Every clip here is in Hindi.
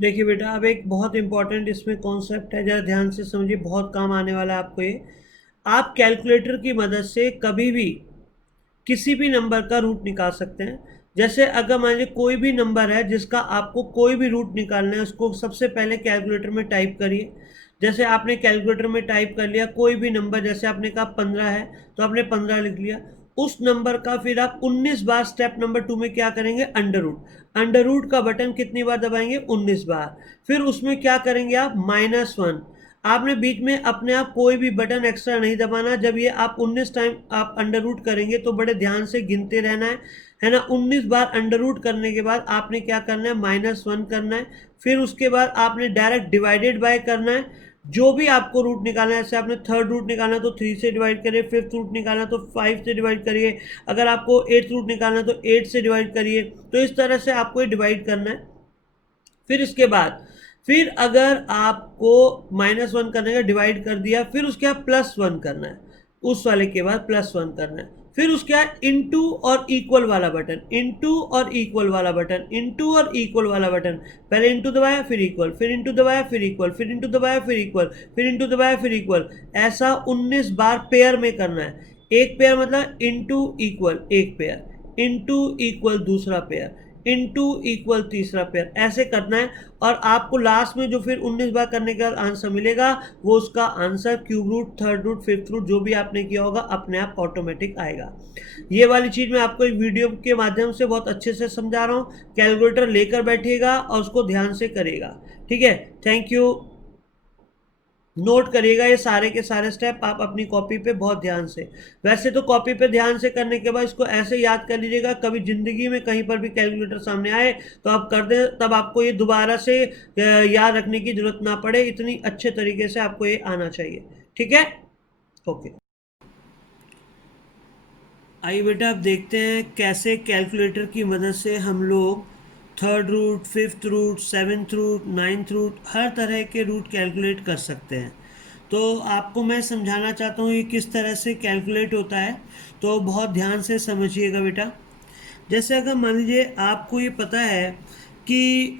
देखिए बेटा, अब एक बहुत इंपॉर्टेंट इसमें कॉन्सेप्ट है, जरा ध्यान से समझिए, बहुत काम आने वाला है आपको ये। आप कैलकुलेटर की मदद से कभी भी किसी भी नंबर का रूट निकाल सकते हैं। जैसे अगर मान लीजिए कोई भी नंबर है जिसका आपको कोई भी रूट निकालना है, उसको सबसे पहले कैलकुलेटर में टाइप करिए। जैसे आपने कैलकुलेटर में टाइप कर लिया कोई भी नंबर, जैसे आपने कहा 15 है, तो आपने 15 लिख लिया। उस नंबर का फिर आप 19 बार स्टेप नंबर 2 में क्या करेंगे, अंडर रूट। अंडर रूट का बटन कितनी बार दबाएंगे, 19 बार। फिर उसमें क्या करेंगे आप, -1। आपने बीच में अपने आप कोई भी बटन एक्स्ट्रा नहीं दबाना। जब ये आप 19 टाइम आप अंडर रूट करेंगे तो बड़े ध्यान से गिनते रहना है ना। 19 बार अंडर रूट करने के बाद आपने क्या करना है, -1 करना है। फिर उसके बाद आपने डायरेक्ट डिवाइडेड बाय करना है। जो भी आपको रूट निकालना है, जैसे आपने थर्ड रूट निकालना है तो 3 से डिवाइड करिए, फिफ्थ रूट निकालना है तो 5 से डिवाइड करिए, अगर आपको एट्थ रूट निकालना है तो 8 से डिवाइड करिए। तो इस तरह से आपको ये डिवाइड करना है। फिर इसके बाद फिर अगर आपको -1 करने का, डिवाइड कर दिया, फिर उसके बाद +1 करना है। उस वाले के बाद +1 करना है। फिर उसके बाद इंटू और इक्वल वाला बटन, इंटू और इक्वल वाला बटन, इंटू और इक्वल वाला बटन। पहले इंटू दबाया फिर इक्वल, फिर इंटू दबाया फिर इक्वल, फिर इंटू दबाया फिर इक्वल, फिर इंटू दबाया फिर इक्वल। ऐसा 19 बार पेयर में करना है। एक पेयर मतलब इंटू इक्वल एक पेयर, इंटू इक्वल दूसरा पेयर, इंटू इक्वल तीसरा पेयर, ऐसे करना है। और आपको लास्ट में जो फिर 19 बार करने के बाद आंसर मिलेगा, वो उसका answer cube root, third root, fifth root जो भी आपने किया होगा अपने आप ऑटोमेटिक आएगा। ये वाली चीज़ मैं आपको एक वीडियो के माध्यम से बहुत अच्छे से समझा रहा हूँ। कैलकुलेटर लेकर बैठिएगा और उसको ध्यान से करेगा। ठीक है, थैंक यू। नोट करिएगा ये सारे के सारे स्टेप आप अपनी कॉपी पे बहुत ध्यान से। वैसे तो कॉपी पे ध्यान से करने के बाद इसको ऐसे याद कर लीजिएगा, कभी ज़िंदगी में कहीं पर भी कैलकुलेटर सामने आए तो आप कर दें, तब आपको ये दोबारा से याद रखने की ज़रूरत ना पड़े। इतनी अच्छे तरीके से आपको ये आना चाहिए। ठीक है, ओके। आइए बेटा, अब देखते हैं कैसे कैलकुलेटर की मदद से हम लोग third root, fifth root, seventh root, ninth route, हर तरह के रूट कैलकुलेट कर सकते हैं। तो आपको मैं समझाना चाहता हूँ ये किस तरह से कैलकुलेट होता है, तो बहुत ध्यान से समझिएगा बेटा। जैसे अगर मान लीजिए आपको ये पता है कि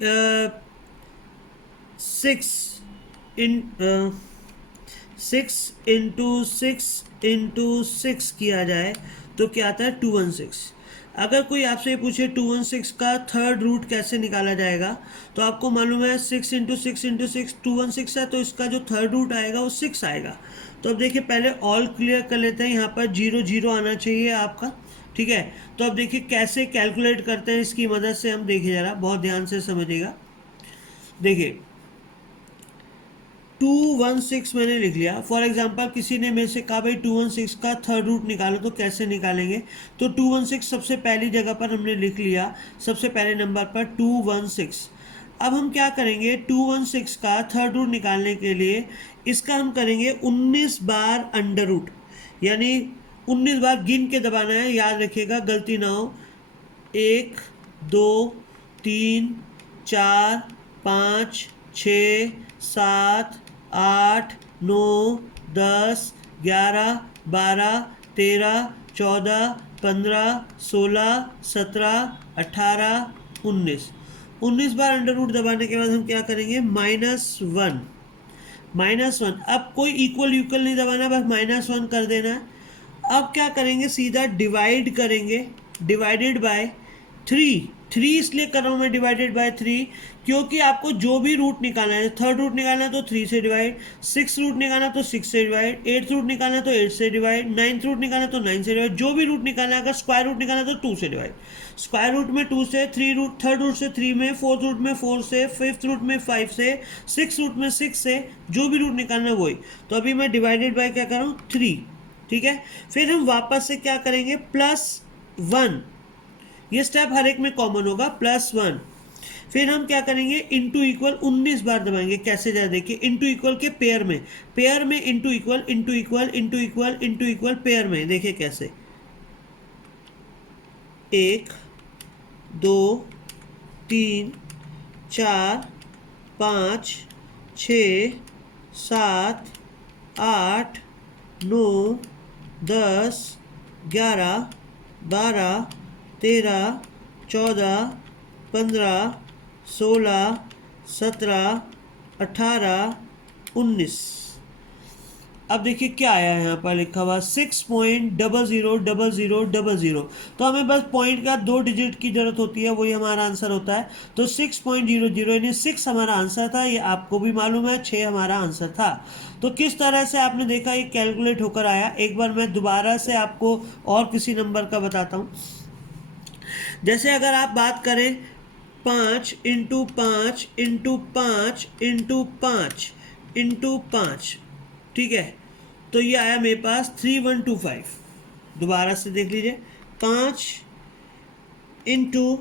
6 इंटू 6 किया जाए तो क्या आता है, 216। अगर कोई आपसे ये पूछे 216 का थर्ड रूट कैसे निकाला जाएगा, तो आपको मालूम है 6 इंटू 6 216 है, तो इसका जो थर्ड रूट आएगा वो 6 आएगा। तो अब देखिए, पहले ऑल क्लियर कर लेते हैं। यहाँ पर 0 0 आना चाहिए आपका। ठीक है, तो अब देखिए कैसे कैलकुलेट करते हैं इसकी मदद से, हम देखिए ज़रा बहुत ध्यान से समझिएगा। देखिए 216 मैंने लिख लिया। फॉर एग्जांपल किसी ने मेरे से कहा भाई 216 का थर्ड रूट निकालो, तो कैसे निकालेंगे। तो 216 सबसे पहली जगह पर हमने लिख लिया, सबसे पहले नंबर पर 216। अब हम क्या करेंगे, 216 का थर्ड रूट निकालने के लिए इसका हम करेंगे 19 बार अंडर रूट, यानी 19 बार गिन के दबाना है, याद रखिएगा गलती ना हो। 1 2 3 4 5 6 7 8 9 10 11 12 13 14 15 16 17 18 19। 19 बार अंडर रूट दबाने के बाद हम क्या करेंगे, -1। -1, अब कोई इक्वल इक्वल नहीं दबाना, बस -1 कर देना है। अब क्या करेंगे, सीधा डिवाइड करेंगे, डिवाइडेड बाय 3। 3 इसलिए कर रहा हूँ मैं डिवाइडेड बाय 3, क्योंकि आपको जो भी रूट निकालना है, थर्ड रूट निकालना है तो 3 से डिवाइड, सिक्स रूट निकालना तो 6 से डिवाइड, एट्थ रूट निकालना तो 8 से डिवाइड, नाइन्थ रूट निकालना तो 9 से डिवाइड, जो भी रूट निकालना है, अगर स्क्वायर रूट निकालना तो 2 से डिवाइड। स्क्वायर रूट में 2 से, थ्री रूट, थर्ड रूट से 3 में, फोर्थ रूट में 4 से, फिफ्थ रूट में 5 से, सिक्स रूट में 6 से, जो भी रूट निकालना है वही। तो अभी मैं डिवाइडेड बाय क्या कर रहा हूँ, 3। ठीक है, फिर हम वापस से क्या करेंगे, +1। ये स्टेप हर एक में कॉमन होगा, +1। फिर हम क्या करेंगे, इंटू इक्वल 19 बार दबाएंगे। कैसे जाए देखिए, इंटू इक्वल के पेयर में, पेयर में into equal, into equal, into equal, into equal, pair में। देखिए कैसे, 1 2 3 4 5 6 7 8 9 10 11 12 13 14 15 16 17, 18, 19। अब देखिए क्या आया है यहाँ पर लिखा हुआ 6.000000। तो हमें बस पॉइंट का 2 डिजिट की जरूरत होती है, वही हमारा आंसर होता है। तो 6.00 यानी 6 हमारा आंसर था, ये आपको भी मालूम है, 6 हमारा आंसर था। तो किस तरह से आपने देखा ये कैलकुलेट होकर आया, एक बार मैं दोबारा से आपको और किसी नंबर का बताता हूँ। जैसे अगर आप बात करें 5 × 5 × 5 × 5 ठीक है, तो ये आया मेरे पास 3125। दोबारा से देख लीजिए, 5 इंटू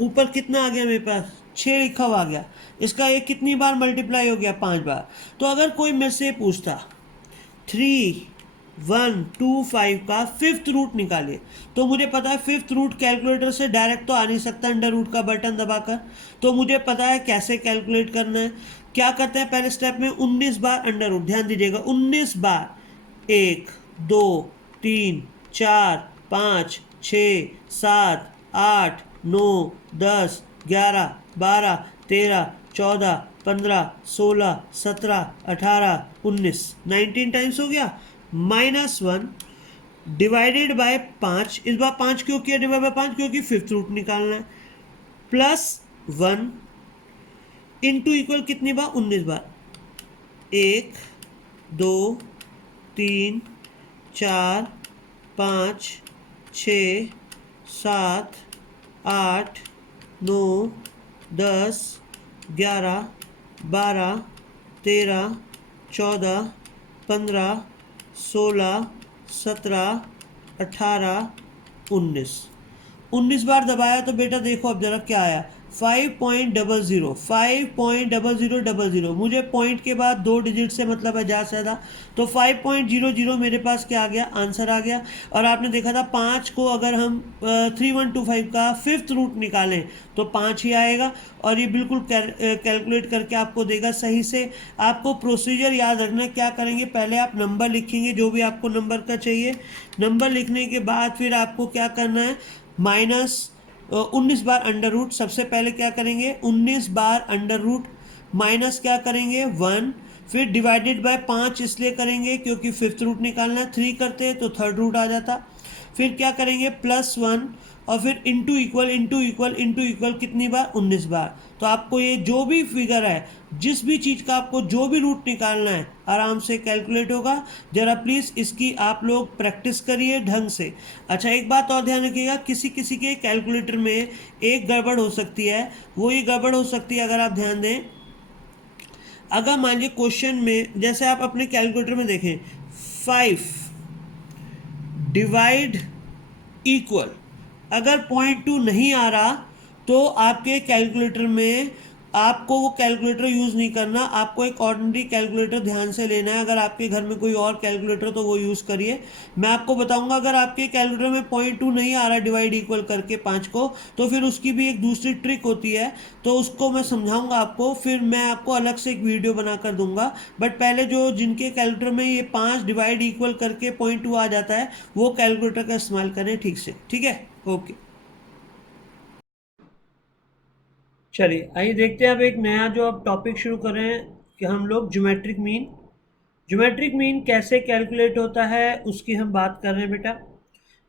ऊपर कितना आ गया मेरे पास, 6 लिखा हुआ आ गया। इसका ये कितनी बार मल्टीप्लाई हो गया, 5 बार। तो अगर कोई मेरे से पूछता 3125 का फिफ्थ रूट निकालिए, तो मुझे पता है फिफ्थ रूट कैलकुलेटर से डायरेक्ट तो आ नहीं सकता अंडर रूट का बटन दबाकर। तो मुझे पता है कैसे कैलकुलेट करना है। क्या करते हैं पहले स्टेप में, 19 बार अंडर रूट, ध्यान दीजिएगा 19 बार, 1 2 3 4 5 6 7 8 9 10 11 12 13 14 15 16 17 18 19, 19 टाइम्स हो गया। -1 डिवाइडेड बाय 5, इस बार 5 क्यों किया डिवाइड बाय 5, क्योंकि फिफ्थ रूट निकालना है। +1 इंटू इक्वल कितनी बार, 19 बार, 1 2 3 4 5 6 7 8 9 10 11 12 13 14 15 16 17 18 19, 19 बार दबाया तो बेटा देखो अब जरा क्या आया, 5.00, 5.0000। मुझे पॉइंट के बाद 2 डिजिट से मतलब है ज़्यादा से ज़्यादा, तो 5.00 मेरे पास क्या आ गया, आंसर आ गया। और आपने देखा था 5 को अगर हम 3125 का फिफ्थ रूट निकालें तो 5 ही आएगा, और ये बिल्कुल कैलकुलेट करके आपको देगा सही से। आपको प्रोसीजर याद रखना, क्या करेंगे, पहले आप नंबर लिखेंगे जो भी आपको नंबर का चाहिए। नंबर लिखने के बाद फिर आपको क्या करना है, -19 बार अंडर रूट, सबसे पहले क्या करेंगे 19 बार अंडर रूट, माइनस क्या करेंगे 1, फिर डिवाइडेड बाय 5 इसलिए करेंगे क्योंकि फिफ्थ रूट निकालना है, 3 करते हैं तो थर्ड रूट आ जाता। फिर क्या करेंगे +1, और फिर into equal into equal into equal कितनी बार, 19 बार। तो आपको ये जो भी फिगर है, जिस भी चीज़ का आपको जो भी रूट निकालना है आराम से कैलकुलेट होगा। जरा प्लीज़ इसकी आप लोग प्रैक्टिस करिए ढंग से। अच्छा एक बात और ध्यान रखिएगा, किसी किसी के कैलकुलेटर में एक गड़बड़ हो सकती है, वो ये गड़बड़ हो सकती है अगर आप ध्यान दें। अगर मान लीजिए क्वेश्चन में, जैसे आप अपने कैलकुलेटर में देखें 5 डिवाइड इक्वल, अगर 0.2 नहीं आ रहा तो आपके कैलकुलेटर में आपको वो कैलकुलेटर यूज़ नहीं करना, आपको एक ऑर्डिनरी कैलकुलेटर ध्यान से लेना है। अगर आपके घर में कोई और कैलकुलेटर तो वो यूज़ करिए। मैं आपको बताऊंगा अगर आपके कैलकुलेटर में 0.2 नहीं आ रहा डिवाइड इक्वल करके 5 को, तो फिर उसकी भी एक दूसरी ट्रिक होती है, तो उसको मैं समझाऊंगा आपको, फिर मैं आपको अलग से एक वीडियो बना कर दूंगा। बट पहले जो जिनके कैलकुलेटर में ये 5 डिवाइड इक्वल करके 0.2 आ जाता है, वो कैलकुलेटर का इस्तेमाल करें ठीक से, ठीक है, ओके। चलिए आइए देखते हैं अब एक नया जो अब टॉपिक शुरू कर रहे हैं कि हम लोग ज्योमेट्रिक मीन। ज्योमेट्रिक मीन कैसे कैलकुलेट होता है उसकी हम बात कर रहे हैं बेटा।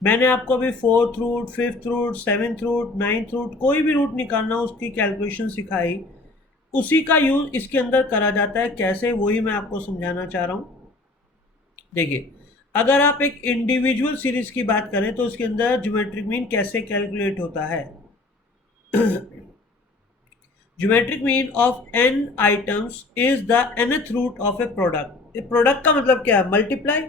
मैंने आपको अभी fourth root, fifth root, seventh root, ninth root, कोई भी रूट निकालना उसकी कैलकुलेशन सिखाई, उसी का यूज इसके अंदर करा जाता है। कैसे, वही मैं आपको समझाना चाह रहा हूँ। देखिए अगर आप एक इंडिविजुअल सीरीज की बात करें तो उसके अंदर ज्योमेट्रिक मीन कैसे कैलकुलेट होता है। Geometric mean of n items is the nth root of a product. Product का मतलब क्या है, मल्टीप्लाई।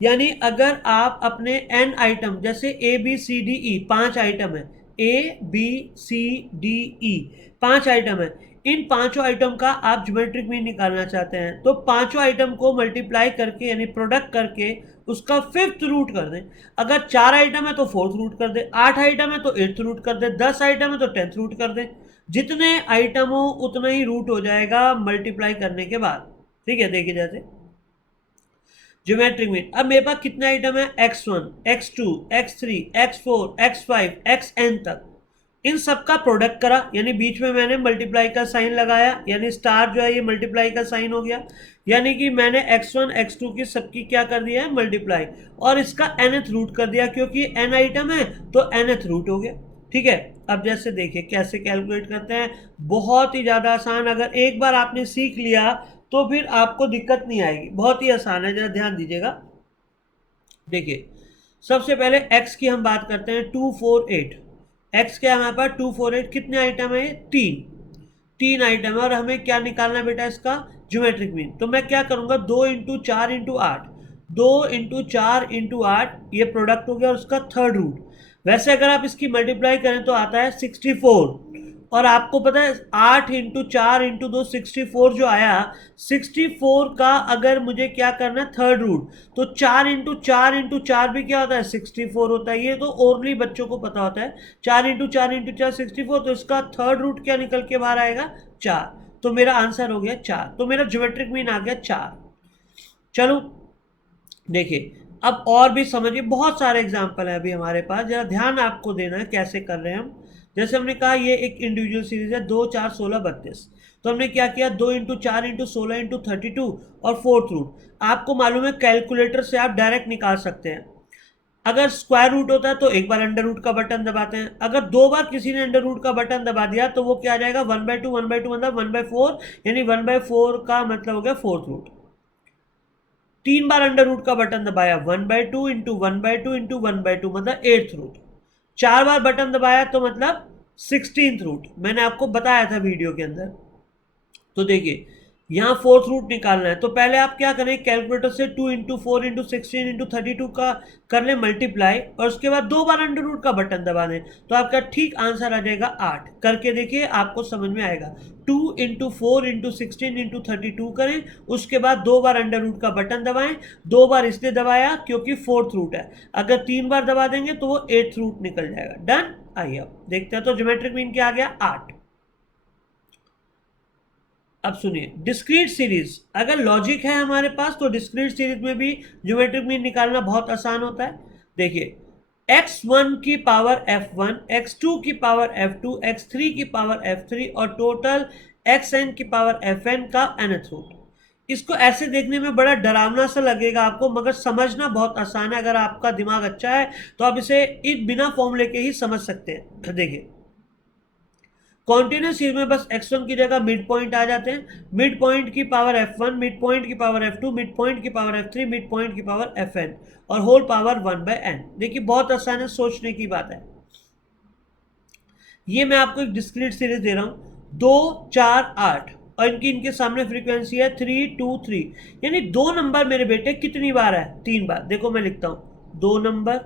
यानी अगर आप अपने n आइटम, जैसे A B C D E 5 item है, A B C D E 5 item है, इन पांचों आइटम का आप ज्योमेट्रिक मीन निकालना चाहते हैं, तो पांचों आइटम को मल्टीप्लाई करके यानी प्रोडक्ट करके उसका फिफ्थ रूट कर दें। अगर 4 आइटम है तो फोर्थ रूट कर दें, 8 आइटम है तो एट्थ रूट कर दें, 10 आइटम है तो 10th रूट कर दें। जितने आइटम हो उतना ही रूट हो जाएगा मल्टीप्लाई करने के बाद, ठीक है। देखिए जैसे ज्योमेट्रिक मीन, अब मेरे पास कितने आइटम है, x1 x2 x3 x4 x5 xn तक, इन सब का प्रोडक्ट करा, यानी बीच में मैंने मल्टीप्लाई का साइन लगाया, यानी स्टार जो है ये मल्टीप्लाई का साइन हो गया, यानी कि मैंने x1 x2 की सबकी क्या कर दिया है, मल्टीप्लाई, और इसका nth रूट कर दिया, क्योंकि n आइटम है तो nth रूट हो गया। ठीक है, अब जैसे देखिए कैसे कैलकुलेट करते हैं, बहुत ही ज़्यादा आसान। अगर एक बार आपने सीख लिया तो फिर आपको दिक्कत नहीं आएगी, बहुत ही आसान है, जरा ध्यान दीजिएगा। देखिए सबसे पहले x की हम बात करते हैं, 248। x क्या है हमारे पास, 248। कितने आइटम है, तीन आइटम है, और हमें क्या निकालना है बेटा, इसका ज्योमेट्रिक मीन। तो मैं क्या करूंगा, 2 × 4 × 8, 2 × 4 × 8, ये प्रोडक्ट हो गया और उसका थर्ड रूट। वैसे अगर आप इसकी मल्टीप्लाई करें तो आता है 64, और आपको पता है 8 × 4 × 2 64 जो आया, 64 का अगर मुझे क्या करना है, थर्ड रूट, तो 4 × 4 × 4 भी क्या होता है, 64 होता है। ये तो ओरली बच्चों को पता होता है, 4 × 4 × 4 64, तो इसका थर्ड रूट क्या निकल के बाहर आएगा, 4। तो मेरा आंसर हो गया 4, तो मेरा ज्योमेट्रिक मीन आ गया 4। चलो देखिए अब और भी समझिए, बहुत सारे एग्जाम्पल है अभी हमारे पास, जरा ध्यान आपको देना है कैसे कर रहे हैं हम। जैसे हमने कहा ये एक इंडिविजुअल सीरीज है, 2 4 16 32, तो हमने क्या किया, 2 × 4 × 16 × 32 और फोर्थ रूट। आपको मालूम है कैलकुलेटर से आप डायरेक्ट निकाल सकते हैं। अगर स्क्वायर रूट होता है तो एक बार अंडर रूट का बटन दबाते हैं, अगर दो बार किसी ने अंडर रूट का बटन दबा दिया तो वो क्या आ जाएगा, 1/2 1/2 मतलब 1/4, यानी 1/4 का मतलब हो गया फोर्थ रूट। तीन बार अंडर रूट का बटन दबाया, 1/2 × 1/2 × 1/2 मतलब 8th रूट। चार बार बटन दबाया तो मतलब 16th रूट, मैंने आपको बताया था वीडियो के अंदर। तो देखिए यहाँ फोर्थ रूट निकालना है, तो पहले आप क्या करें, कैलकुलेटर से 2 × 4 × 16 × 32 का कर लें मल्टीप्लाई, और उसके बाद दो बार अंडर रूट का बटन दबा दें, तो आपका ठीक आंसर आ जाएगा 8। करके देखिए आपको समझ में आएगा। 2 × 4 × 16 × 32 करें, उसके बाद दो बार अंडर रूट का बटन दबाएं, दो बार इसलिए दबाया क्योंकि फोर्थ रूट है, अगर तीन बार दबा देंगे तो वो 8th रूट निकल जाएगा। डन। आइए अब देखते हैं, तो ज्योमेट्रिक मीन क्या आ गया, 8। अब सुनिए डिस्क्रीट सीरीज, अगर लॉजिक है हमारे पास तो डिस्क्रीट सीरीज में भी ज्योमेट्रिक मीन निकालना बहुत आसान होता है। देखिए x1 की पावर f1, x2 की पावर f2, x3 की पावर f3 और टोटल xn की पावर fn का nth रूट। इसको ऐसे देखने में बड़ा डरावना सा लगेगा आपको, मगर समझना बहुत आसान है। अगर आपका दिमाग अच्छा है तो आप इसे बिना फॉर्मूले के ही समझ सकते हैं। देखिए कॉन्टिन्यूस सीरीज में बस x1 की जगह मिड पॉइंट आ जाते हैं, मिड पॉइंट की पावर f1, मिड पॉइंट की पावर f2, मिड पॉइंट की पावर f3, मिड पॉइंट की पावर fn और होल पावर 1/n। देखिए बहुत आसान है, सोचने की बात है। ये मैं आपको एक डिस्क्रीट सीरीज दे रहा हूं, 2 4 8, और इनके सामने फ्रीक्वेंसी है 3 2 3, यानी दो नंबर मेरे बेटे कितनी बार है, 3 बार। देखो मैं लिखता हूं, दो नंबर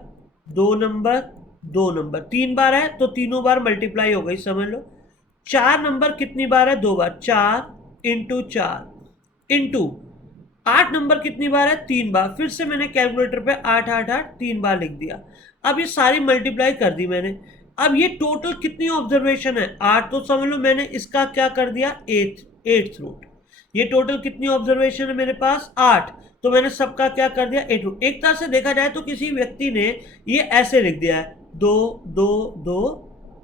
दो नंबर दो नंबर, 3 बार है तो तीनों बार मल्टीप्लाई हो गई, समझ लो। 4 नंबर कितनी बार है, 2 बार, 4 × 4 इंटू 8 नंबर कितनी बार है, 3 बार। फिर से मैंने कैलकुलेटर पे 8 8 8 3 बार लिख दिया। अब ये सारी मल्टीप्लाई कर दी मैंने। अब ये टोटल कितनी ऑब्जर्वेशन है, 8, तो समझ लो मैंने इसका क्या कर दिया, 8th रूट। ये टोटल कितनी ऑब्जर्वेशन है मेरे पास, 8, तो मैंने सबका क्या कर दिया, 8 रूट। एक तरह से देखा जाए तो किसी व्यक्ति ने ये ऐसे लिख दिया है, 2 2 2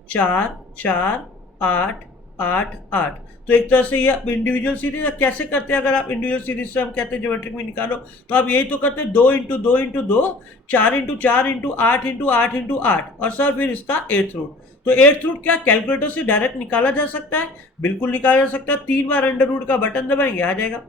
4 4 8 8 8। तो एक तरह से ये इंडिविजुअल सीरीज कैसे करते हैं, अगर आप इंडिविजुअल सीरीज से हम कहते हैं ज्योमेट्रिक में निकालो, तो आप यही तो करते हैं, 2 × 2 × 2 4 × 4 × 8 × 8 × 8 और सर फिर इसका 8th रूट। तो 8th रूट क्या कैलकुलेटर से डायरेक्ट निकाला जा सकता है, बिल्कुल निकाला जा सकता है। 3 बार अंडर रूट का बटन दबाएंगे आ जाएगा।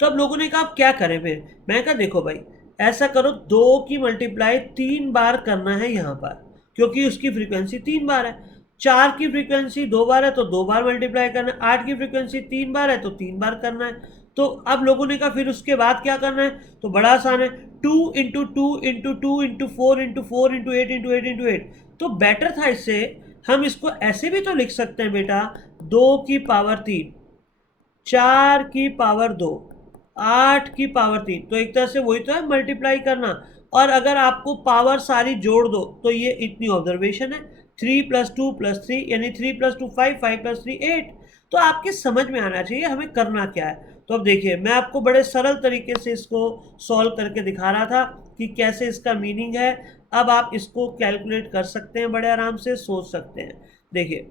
तो अब लोगों ने कहा आप क्या करें, फिर मैं कहा देखो भाई ऐसा करो, 2 की मल्टीप्लाई 3 बार करना है यहाँ पर, क्योंकि उसकी फ्रीक्वेंसी 3 बार है। 4 की फ्रीक्वेंसी 2 बार है तो 2 बार मल्टीप्लाई करना है। 8 की फ्रीक्वेंसी 3 बार है तो 3 बार करना है। तो अब लोगों ने कहा फिर उसके बाद क्या करना है, तो बड़ा आसान है, 2 × 2 × 2 × 4 × 4 × 8 × 8 × 8। तो बेटर था इससे हम इसको ऐसे भी तो लिख सकते हैं बेटा, 2 की पावर 3, 4 की पावर 2, 8 की पावर 3। तो एक तरह से वही तो है मल्टीप्लाई करना। और अगर आपको पावर सारी जोड़ दो तो ये इतनी ऑब्जर्वेशन है, 3 + 2 + 3 यानी 3 + 2 5 5 + 3 8। तो आपके समझ में आना चाहिए हमें करना क्या है। तो अब देखिए मैं आपको बड़े सरल तरीके से इसको सॉल्व करके दिखा रहा था कि कैसे इसका मीनिंग है। अब आप इसको कैलकुलेट कर सकते हैं, बड़े आराम से सोच सकते हैं। देखिए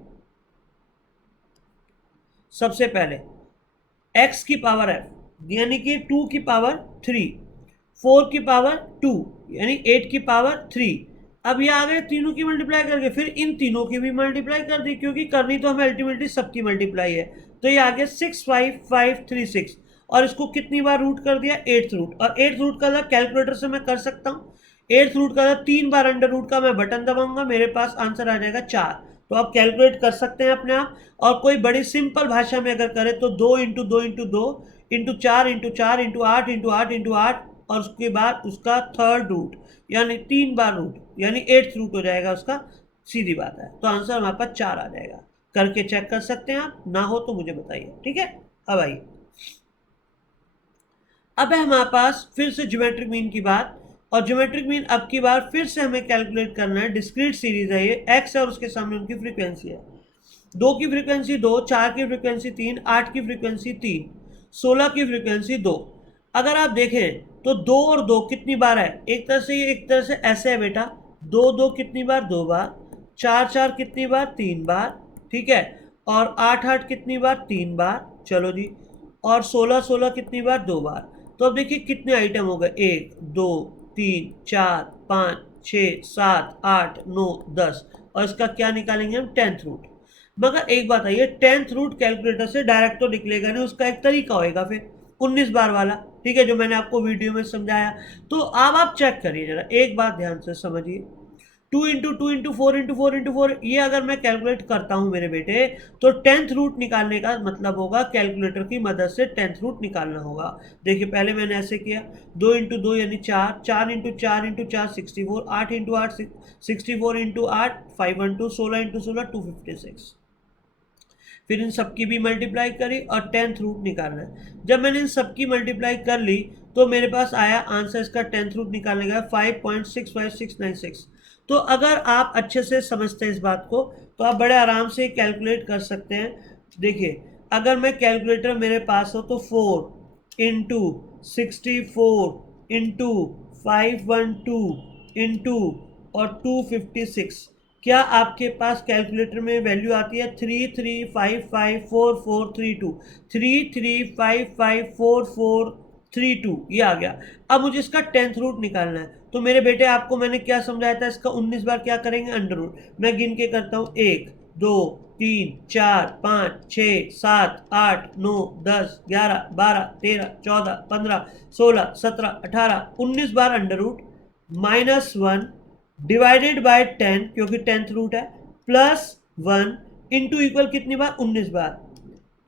सबसे पहले x की पावर f यानी कि 2 की पावर 3, 4 की पावर 2 यानी 8 की पावर 3। अब ये आ गए तीनों की मल्टीप्लाई करके, फिर इन तीनों की भी मल्टीप्लाई कर दी, क्योंकि करनी तो हमें अल्टीमेटली सबकी मल्टीप्लाई है। तो ये आ गया 65536, और इसको कितनी बार रूट कर दिया, 8th रूट। और 8th रूट का कैलकुलेटर से मैं कर सकता हूँ। 8th रूट का 3 बार अंडर रूट का मैं बटन दबाऊंगा, मेरे पास आंसर आ जाएगा 4। तो आप कैलकुलेट कर सकते हैं अपने आप। और कोई बड़ी सिंपल भाषा में अगर करें तो 2 into 2 into 2 into 4 into 4 into 8 into 8 into 8, और उसके बाद उसका 3rd रूट यानी 3 बार रूट यानी 8th रूट हो जाएगा उसका। सीधी बात है, तो आंसर हमारे पास 4 आ जाएगा। करके चेक कर सकते हैं आप, ना हो तो मुझे बताइए, ठीक है। अब आइए, अब है हमारे पास फिर से ज्योमेट्रिक मीन की बात। और ज्योमेट्रिक मीन अब की बार फिर से हमें कैलकुलेट करना है। डिस्क्रीट सीरीज है ये, एक्स है और उसके सामने उनकी फ्रीक्वेंसी है। 2 की फ्रीक्वेंसी 2, 4 की फ्रीक्वेंसी 3, 8 की फ्रीक्वेंसी 3, 16 की फ्रीक्वेंसी 2। अगर आप देखें तो 2 और 2 कितनी बार है, एक तरह से ये एक तरह से ऐसे है बेटा। 2 2 कितनी बार, 2 बार। 4 4 कितनी बार, 3 बार, ठीक है। और 8 8 कितनी बार, 3 बार, चलो जी। और 16 16 कितनी बार, 2 बार। तो अब देखिए कितने आइटम हो गए, 1 2 3 4 5 6 7 8 9 10। और इसका क्या निकालेंगे हम, 10th रूट। मगर एक बात है, ये 10th रूट कैलकुलेटर से डायरेक्ट तो निकलेगा नहीं, उसका एक तरीका होएगा फिर 19 बार वाला, ठीक है, जो मैंने आपको वीडियो में समझाया। तो अब आप चेक करिए जरा, एक बात ध्यान से समझिए। 2 इंटू 2 इंटू 4 इंटू 4 इंटू 4, ये अगर मैं कैलकुलेट करता हूं मेरे बेटे, तो 10th रूट निकालने का मतलब होगा कैलकुलेटर की मदद से 10th रूट निकालना होगा। देखिए पहले मैंने ऐसे किया, 2 इंटू 2 यानी 4, 4 into 4 into 4 64, 8 into 8 64 into 8 512, 16 into 16 256। फिर इन सबकी भी मल्टीप्लाई करी और 10th रूट निकालना है। जब मैंने इन सबकी मल्टीप्लाई कर ली तो मेरे पास आया आंसर, इसका 10th रूट निकालने का 5.65696। तो अगर आप अच्छे से समझते हैं इस बात को, तो आप बड़े आराम से कैलकुलेट कर सकते हैं। देखिए अगर मैं कैलकुलेटर मेरे पास हो तो 4 इंटू 64 इंटू 512 इंटू और 256, क्या आपके पास कैलकुलेटर में वैल्यू आती है 33554432, 33554432, ये आ गया। अब मुझे इसका 10th रूट निकालना है। तो मेरे बेटे आपको मैंने क्या समझाया था, इसका 19 बार क्या करेंगे, अंडर रूट। मैं गिन के करता हूँ, 1 2 3 4 5 6 7 8 9 10 11 12 13 14 15 16 17 18 19 बार अंडर रूट -1 डिवाइडेड बाय 10, क्योंकि 10th रूट है, प्लस 1 इंटू इक्वल कितनी बार, 19 बार।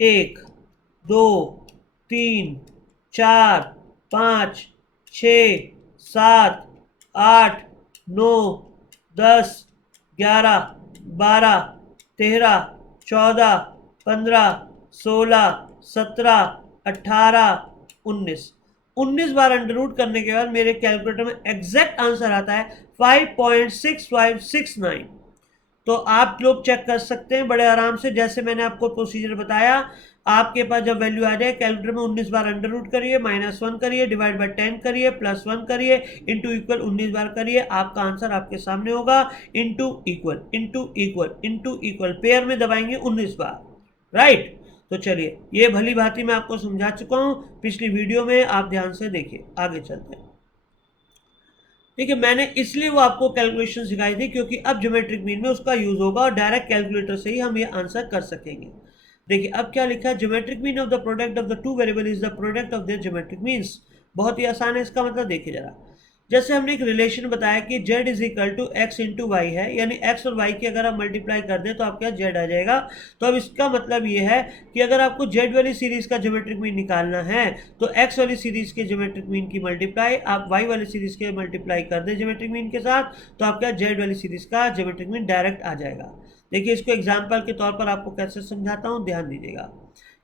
1 2 3 4 5 6 7 8 9 10 11 12 13 14 15 16 17 18 19। 19 बार अंडर रूट करने के बाद मेरे कैलकुलेटर में एग्जैक्ट आंसर आता है 5.6569। तो आप लोग चेक कर सकते हैं बड़े आराम से, जैसे मैंने आपको प्रोसीजर बताया। आपके पास जब वैल्यू आ जाए, कैलकुलेटर में 19 बार अंडर रूट करिए, -1 करिए, डिवाइड बाय 10 करिए, +1 करिए, इंटू इक्वल 19 बार करिए, आपका आंसर आपके सामने होगा। Into equal into equal into equal pair में दबाएंगे 19 बार, राइट। तो चलिए, ये भली भांति मैं आपको समझा चुका हूं पिछली वीडियो में, आप ध्यान से देखिए। आगे चलते हैं। देखिए मैंने इसलिए वो आपको कैलकुलेशन सिखाई थी क्योंकि अब ज्योमेट्रिक मीन में उसका यूज होगा और डायरेक्ट कैलकुलेटर से ही हम ये आंसर कर सकेंगे। देखिए अब क्या लिखा है, geometric mean of the product of the two variable is the product of their geometric means. बहुत ही आसान है इसका मतलब, देखिए जरा। जैसे हमने एक रिलेशन बताया कि z is equal to X into Y है, यानी x और y की अगर आप मल्टीप्लाई कर दें तो आपके पास z आ जाएगा। तो अब इसका मतलब ये है कि अगर आपको z वाली सीरीज का ज्योमेट्रिक मीन निकालना है तो x वाली सीरीज के ज्योमेट्रिक मीन की मल्टीप्लाई आप y वाली सीरीज के मल्टीप्लाई कर दें ज्योमेट्रिक मीन के साथ, तो आपका z वाली सीरीज का ज्योमेट्रिक मीन डायरेक्ट आ जाएगा। देखिए इसको एग्जाम्पल के तौर पर आपको कैसे समझाता हूँ, ध्यान दीजिएगा।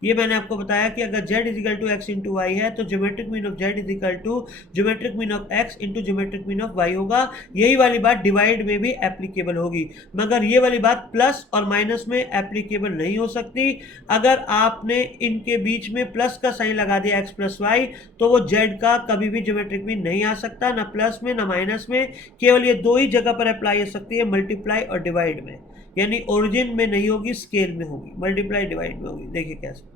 ये मैंने आपको बताया कि अगर z equal to X into Y है तो geometric mean of z equal to geometric mean of x into geometric mean of y होगा। यही वाली बात डिवाइड में भी एप्लीकेबल होगी, मगर ये वाली बात प्लस और माइनस में एप्लीकेबल नहीं हो सकती। अगर आपने इनके बीच में प्लस का साइन लगा दिया x प्लस वाई तो वो z का कभी भी ज्योमेट्रिक मीन नहीं आ सकता, ना प्लस में ना माइनस में। केवल ये दो ही जगह पर अप्लाई हो सकती है, मल्टीप्लाई और डिवाइड में, यानी ओरिजिन में नहीं होगी, स्केल में होगी, मल्टीप्लाई डिवाइड में होगी। देखिए कैसे।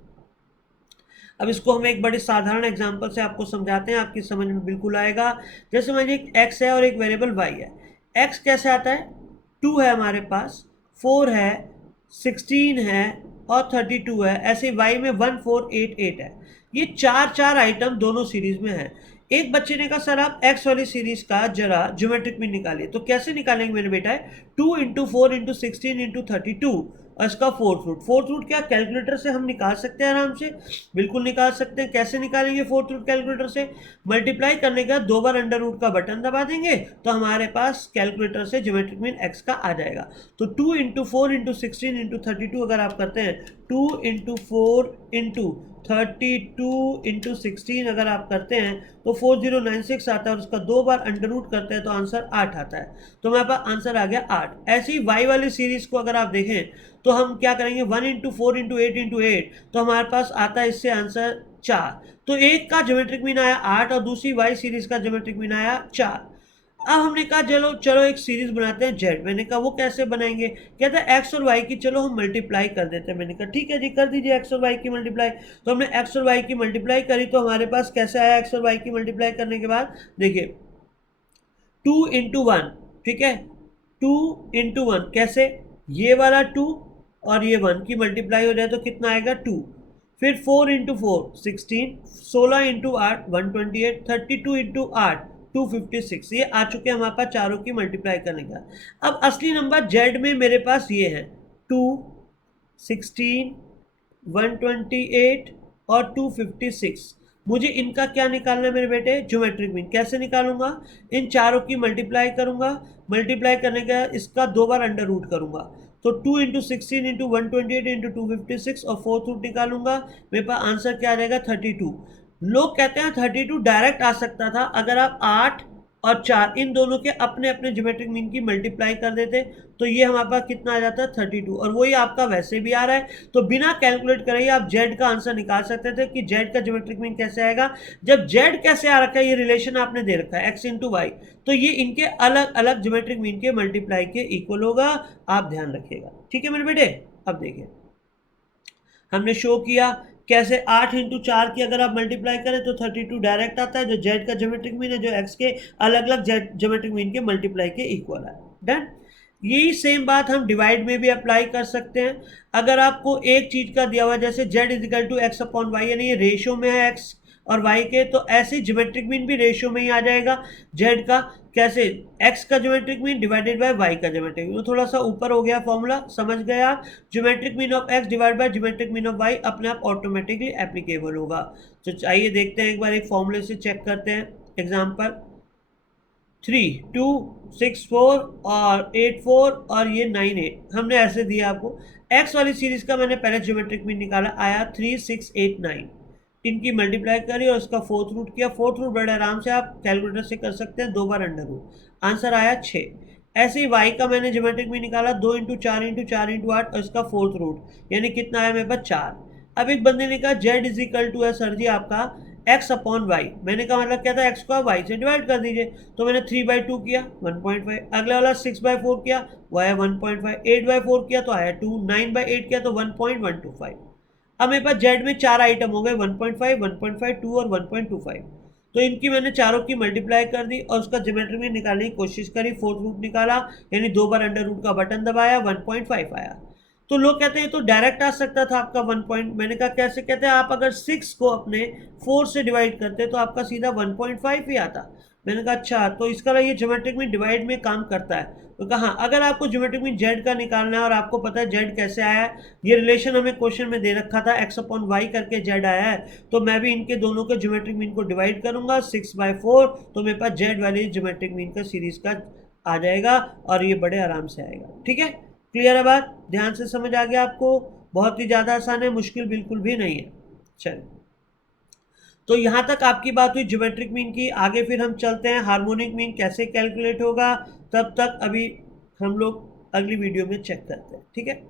अब इसको हम एक बड़े साधारण एग्जांपल से आपको समझाते हैं, आपकी समझ में बिल्कुल आएगा। जैसे मान लीजिए x है और एक वेरिएबल y है। x कैसे आता है, 2 है हमारे पास, 4 है, 16 है और 32 है। ऐसे y में 1 4 8 8 है। ये चार आइटम दोनों सीरीज में है। एक बच्चे ने कहा सर आप x वाली सीरीज का जरा ज्योमेट्रिक मीन निकालिए। तो कैसे निकालेंगे मेरे बेटा, है 2 इंटू 4 इंटू 16 इंटू 32 और इसका फोर्थ रूट। फोर्थ रूट क्या कैलकुलेटर से हम निकाल सकते हैं आराम से, बिल्कुल निकाल सकते हैं। कैसे निकालेंगे फोर्थ रूट कैलकुलेटर से, मल्टीप्लाई करने का 2 बार अंडर रूट का बटन दबा देंगे तो हमारे पास कैलकुलेटर से ज्योमेट्रिक मीन x का आ जाएगा। तो 2 इंटू 4 इंटू 16 इंटू 32 अगर आप करते हैं, 2 इंटू 4 इंटू 32 इंटू 16 अगर आप करते हैं तो 4096 आता है और उसका 2 बार अंडर रूट करते हैं तो आंसर 8 आता है। तो हमारे पास आंसर आ गया 8। ऐसी ही y वाली सीरीज को अगर आप देखें तो हम क्या करेंगे, 1 इंटू 4 इंटू 8 इंटू 8 तो हमारे पास आता है इससे आंसर 4। तो एक का ज्योमेट्रिक मीन आया 8 और दूसरी y सीरीज का ज्योमेट्रिक मीन आया 4। अब हमने कहा चलो एक सीरीज बनाते हैं z। मैंने कहा वो कैसे बनाएंगे, कहता है x और y की चलो हम मल्टीप्लाई कर देते हैं। मैंने कहा ठीक है जी कर दीजिए x और y की मल्टीप्लाई। तो हमने x और y की मल्टीप्लाई करी तो हमारे पास कैसे आया, x और y की मल्टीप्लाई करने के बाद देखिए 2 इंटू 1, ठीक है 2 इंटू 1 कैसे, ये वाला 2 और ये 1 की मल्टीप्लाई हो जाए तो कितना आएगा 2। फिर 4 इंटू 4 16, 16 इंटू 8 128, 32 इंटू 8 256। ये आ चुके हैं हमारे पास चारों की मल्टीप्लाई करने का। अब असली नंबर z में मेरे पास ये है 2, 16, 128 और 256। मुझे इनका क्या निकालना है मेरे बेटे, ज्योमेट्रिक मीन। कैसे निकालूंगा, इन चारों की मल्टीप्लाई करूंगा, मल्टीप्लाई करने का इसका 2 बार अंडर रूट करूंगा तो 2 इंटू 16 इंटू 128 इंटू 256 और फोर्थ रूट निकालूंगा। मेरे पास आंसर क्या आ जाएगा 32। लोग कहते हैं 32 डायरेक्ट आ सकता था अगर आप 8 और 4 इन दोनों के अपने अपने ज्योमेट्रिक मीन की मल्टीप्लाई कर देते तो ये हमारे पास कितना आ जाता है 32। और वही आपका वैसे भी आ रहा है तो बिना कैलकुलेट करे ही आप z का आंसर निकाल सकते थे कि z का ज्योमेट्रिक मीन कैसे आएगा। जब z कैसे आ रखा है, ये रिलेशन आपने दे रखा है x इंटू वाई, तो ये इनके अलग अलग ज्योमेट्रिक मीन के मल्टीप्लाई के इक्वल होगा। आप ध्यान रखिएगा, ठीक है मेरे बेटे। अब देखिए हमने शो किया कैसे 8 इंटू 4 की अगर आप मल्टीप्लाई करें तो 32 डायरेक्ट आता है, जो z का ज्योमेट्रिक मीन है, जो x के अलग अलग ज्योमेट्रिक मीन के मल्टीप्लाई के इक्वल है। डन। यही सेम बात हम डिवाइड में भी अप्लाई कर सकते हैं। अगर आपको एक चीज का दिया हुआ जैसे z equal to X upon Y, यानी ये रेशियो में है x और y के, तो ऐसे ज्योमेट्रिक मीन भी रेशियो में ही आ जाएगा z का। कैसे, x का geometric mean divided by y का ज्योमेट्रिक मीन। थोड़ा सा ऊपर हो गया फॉर्मूला, समझ गए आप। Geometric mean of x divide by geometric mean of y अपने आप ऑटोमेटिकली एप्लीकेबल होगा। तो आइए देखते हैं एक बार, एक फॉर्मूले से चेक करते हैं। एग्जाम्पल 3 2 6 4 और 8 4 और ये 9 8 हमने ऐसे दिया आपको। x वाली सीरीज का मैंने पहले ज्योमेट्रिक मीन निकाला, आया 3 6 8 9। इनकी मल्टीप्लाई करी और इसका फोर्थ रूट किया। फोर्थ रूट बड़े आराम से आप कैलकुलेटर से कर सकते हैं, 2 बार अंडर रूट, आंसर आया 6। ऐसे ही y का मैंने ज्योमेट्रिक मीन निकाला 2 इंटू 4 इंटू 4 इंटू 8 और इसका फोर्थ रूट, यानी कितना आया मेरे पास 4। अब एक बंदे ने कहा z इज इक्वल टू है सर जी आपका x अपॉन वाई। मैंने कहा मतलब क्या था, x को y से डिवाइड कर दीजिए। तो मैंने 3/2 किया 1.5, अगला वाला 6/4 किया वो आया 1.5, 8/4 किया तो आया 2, 9/8 किया तो 1.125। अब मेरे पास z में 4 आइटम हो गए 1.5, 1.5, 2 और 1.25। तो इनकी मैंने चारों की मल्टीप्लाई कर दी और उसका ज्योमेट्रिक मीन निकालने की कोशिश करी, फोर्थ रूट निकाला, यानी 2 बार अंडर रूट का बटन दबाया, 1.5 आया। तो लोग कहते हैं तो डायरेक्ट आ सकता था आपका 1 पॉइंट। मैंने कहा कैसे, कहते हैं आप अगर 6 को अपने 4 से डिवाइड करते तो आपका सीधा 1.5 ही आता। मैंने कहा अच्छा, तो इसका ये ज्योमेट्रिक मीन डिवाइड में काम करता है। तो कहा अगर आपको ज्योमेट्रिक मीन z का निकालना है और आपको पता है z कैसे आया है, ये रिलेशन हमें क्वेश्चन में दे रखा था x अपॉन वाई करके z आया है, तो मैं भी इनके दोनों के ज्योमेट्रिक मीन को डिवाइड करूंगा 6/4, तो मेरे पास z वाली ज्योमेट्रिक मीन का सीरीज का आ जाएगा और ये बड़े आराम से आएगा। ठीक है, क्लियर है बात? ध्यान से समझ आ गया आपको? बहुत ही ज़्यादा आसान है, मुश्किल बिल्कुल भी नहीं है। चलिए, तो यहाँ तक आपकी बात हुई ज्योमेट्रिक मीन की। आगे फिर हम चलते हैं हार्मोनिक मीन कैसे कैलकुलेट होगा। तब तक अभी हम लोग अगली वीडियो में चेक करते हैं, ठीक है।